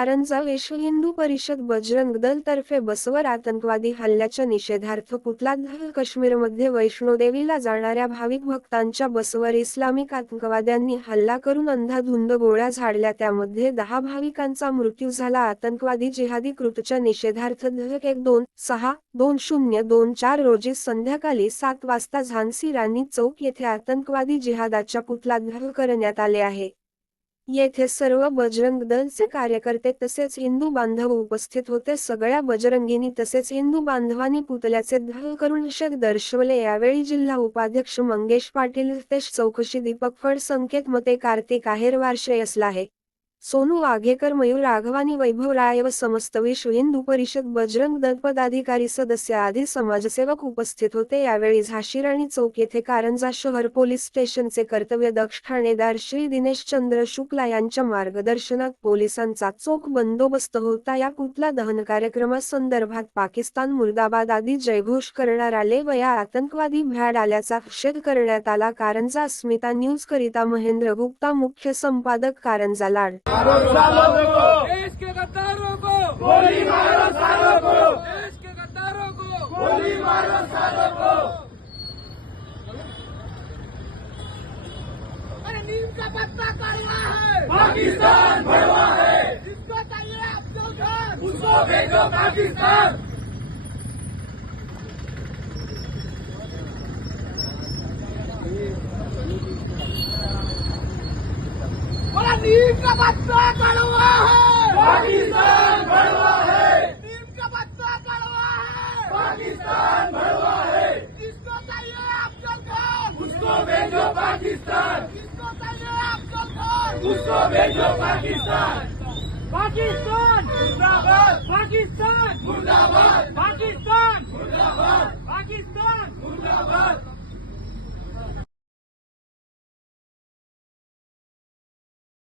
कारंजा विश्व हिंदू परिषद बजरंग दल तर्फे बसवर आतंकवादी हल्ल्याच्या निषेधार्थ पुतला काश्मीरमध्ये वैष्णोदेवीला जाणाऱ्या भाविक भक्तांच्या बसवर इस्लामिक आतंकवाद्यांनी हल्ला करून अंधाधुंद गोळ्या झाडल्या. त्यामध्ये दहा भाविकांचा मृत्यू झाला. आतंकवादी जिहादी कृतच्या निषेधार्थ दहक एक दोन सहा दोन शून्य दोन चार रोजी संध्याकाळी सात वाजता झान्सी राणी चौक येथे आतंकवादी जिहादाच्या पुतला करण्यात आले आहे. येथे सर्व बजरंग दलचे कार्यकर्ते तसेच हिंदू बांधव उपस्थित होते. सगळ्या बजरंगींनी तसेच हिंदू बांधवांनी पुतल्याचे दह करून निषेध दर्शवले. यावेळी जिल्हा उपाध्यक्ष मंगेश पाटील रितेश चौकशी दीपक फड संकेत मते कार्तिक आहेर वार असला आहे. सोनू वाघेकर मयूर राघवानी वैभव राय व समस्त विश्व हिंदू परिषद बजरंग दल पदाधिकारी सदस्य आदी समाजसेवक उपस्थित होते. यावेळी झाशीराणी चौक येथे कारंजा शहर पोलीस स्टेशनचे कर्तव्य दक्ष ठाणेदार श्री दिनेश चंद्र शुक्ला यांच्या मार्गदर्शनात पोलिसांचा चोख बंदोबस्त होता. या कुठला दहन कार्यक्रमासंदर्भात पाकिस्तान मुर्दाबाद आदी जयघोष करणार आले व या आतंकवादी भ्याड आल्याचा निषेध करण्यात आला. कारंजा अस्मिता न्यूज करिता महेंद्र गुप्ता मुख्य संपादक कारंजा लाड. देश के गद्दारों को। गोली मारो सालों को। देश के गद्दारों को। गोली मारो सालों को। अरे नीम का पत्ता कड़वा है। पाकिस्तान भड़वा है। जिसको चाहिए अफजल खान उसको भेजो पाकिस्तान। नीम का पत्ता कड़वा है। पाकिस्तान भड़वा है। नीम का पत्ता कड़वा है। पाकिस्तान भड़वा है। जिसको चाहिए अफजल खान उसको भेजो पाकिस्तान। जिसको चाहिए अफजल खान उसको भेजो पाकिस्तान। पाकिस्तान। मुर्दाबाद। पाकिस्तान। मुर्दाबाद। पाकिस्तान। मुर्दाबाद। पाकिस्तान।